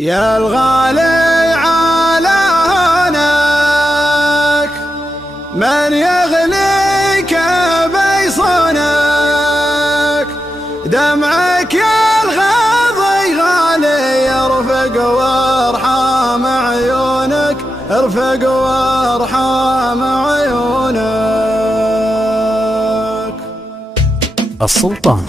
يا الغالي على هونك من يغليك بيصونك، دمعك يا الغاضي غالي يرفق وارحام عيونك، ارفق وارحام عيونك. السلطان.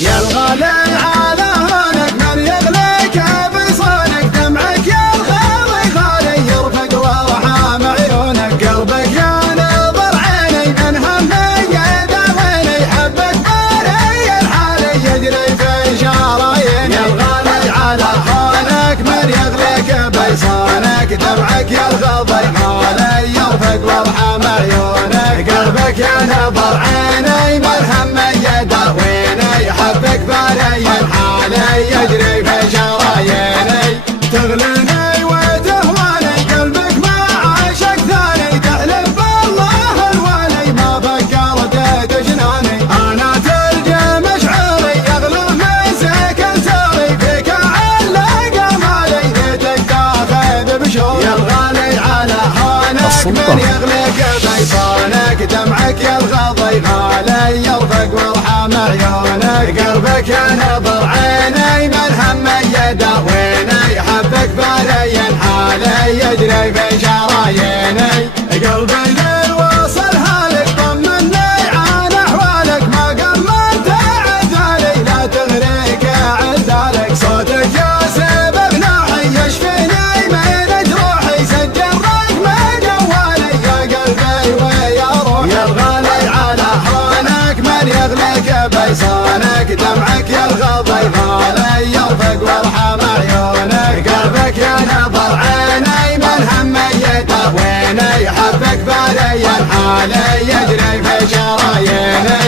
يا الغالي على هونك من يغليك بيصونك، دمعك يا الغاضي غالي يرفق وارحام عيونك، قلبك يا نظر عيني من همي يداويني، حبك باري الحالي يجري في شراييني. يا الغالي على هونك من يغليك بيصونك، دمعك يا الغاضي غالي يرفق وارحام عيونك، قلبك يا نظر عيني من همي يداويني، حبك باري الحالي يجري في شراييني. تغليني وتهواني قلبك ما عاشق ثاني، تحلف بالله الوالي ما فكرت تجناني. انا ترجى مشعري يغلو من سكن ساري، فيك علق امالي ليتك تاخذ بشوري. يا الغالي على هونك من يغلق بيصونك، دمعك يا الغاضي غالي يرفق وارحام عيونك، قلبك يا نظر عيني من همي يداويني، حبك باري الحالي يجري في شراييني. قلبي للوصل هالك طمني عن احوالك، ما قمنت عذالي لا تغريك عذالك، صوتك يا سبب نوحي يشفيني من جروحي، سجل رقم جوالي يا قلبي ويا روحي. يا الغالي على هونك من يغليك بيصونك، دمعك يا الغاضي غالي يرفق وارحام عيونك، قلبك يا نظر عيني من همي يداويني، حبك باري الحالي يجري في شراييني.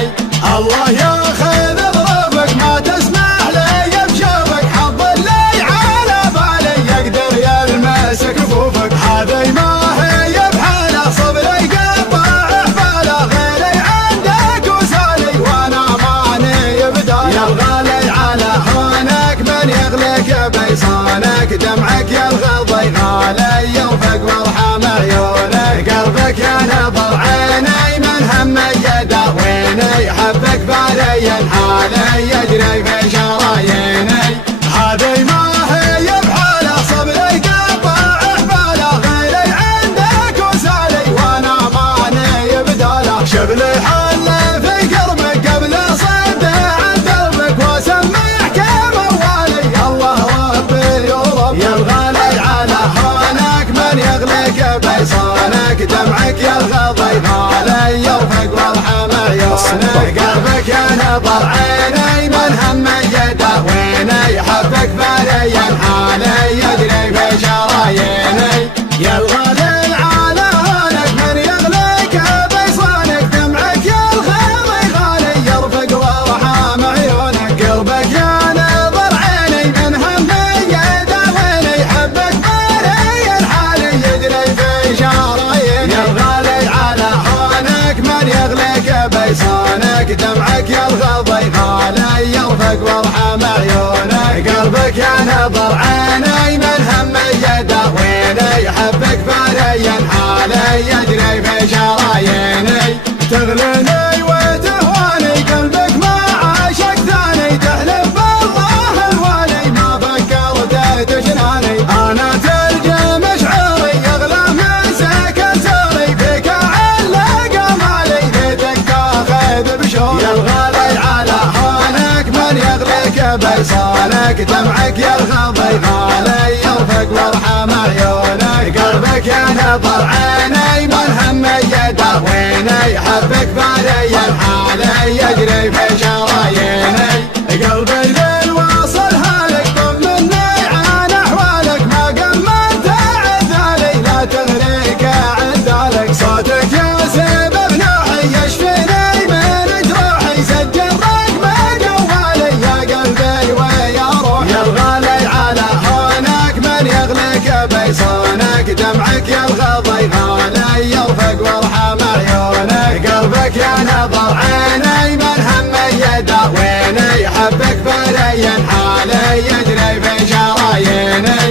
الله ياخذ ظروفك ما تسمح لي بشوفك، حظ اللي على بالي يقدر يلمس كفوفك، هذي ما هي بحاله صبري قطع حباله، غيري عندك وسالي وانا ماني بداله. يا الغالي على هونك من يغليك بيصونك، دمعك يا الغاضي غالي يرفق وارحام عيونك، قلبك يا نظر عيني من همي يداويني، حبك باري الحالي يجري في شراييني. هذي ما هي بحاله صبري قطع حباله، غيري عندك وسالي وانا ماني بداله. شغلي حل في قربك قبل صد عن دربك، واسمعك موالي الله ربي ورب. يا الغالي على هونك من يغليك بيصونك، دمعك يا الغاضي غالي يرفق وارحام عيونك، قلبك يا نظر عيني من همي يداويني، حبك باري الحالي يجري في شراييني. يا الغالي على هونك من يغليك بيصونك، دمعك يا الغاضي غالي يرفق وارحام عيونك، قلبك يا نظر عيني من همي يداويني، حبك باري الحالي يجري في شراييني. يا الغالي على هونك من يغليك بيصونك، دمعك يا الغاضي غالي يرفق وارحام عيونك، قلبك يا نظر عيني من همي يداويني، حبك باري الحالي يجري في شراييني. تغليني وتهواني قلبك ما عاشق ثاني، تحلف بالله الوالي ما فكرت تجناني. انا ترجى مشعري يغلى من سكن ساري، فيك علق امالي ليتك تاخذ بشوري. يا الغالي على هونك من يغليك بيصونك، دمعك يا الغاضي غالي يرفق وارحام عيونك، قلبك يا نظر عيني من همي يداويني، حبك باري الحالي يجري في شراييني. قلبي للوصل هالك طمني عن احوالك، ما قمنت عذالي لا تغريك عذالك، صوتك يا سبب نوحي يشفيني من جروحي، سجل رقم جوالي يا قلبي ويا روحي. يا الغالي على هونك من يغليك بيصونك، دمعك يا الغاضي غالي يرفق وارحام عيونك، قلبك يا نظر عيني من همي يداويني، حبك باري الحالي يجري في شراييني.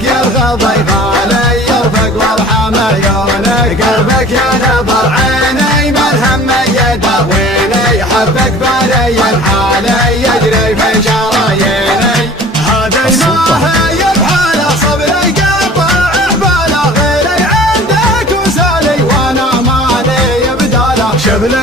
قلبك يا الغضي غالي يرفق وارحم عيونك قلبك يا نظر عيني من هم يداويني حبك بالي الحالي يجري في شراييني هذي ما هي بحاله صبري قطع احباله غيري عندك وسالي وانا مالي بداله شبل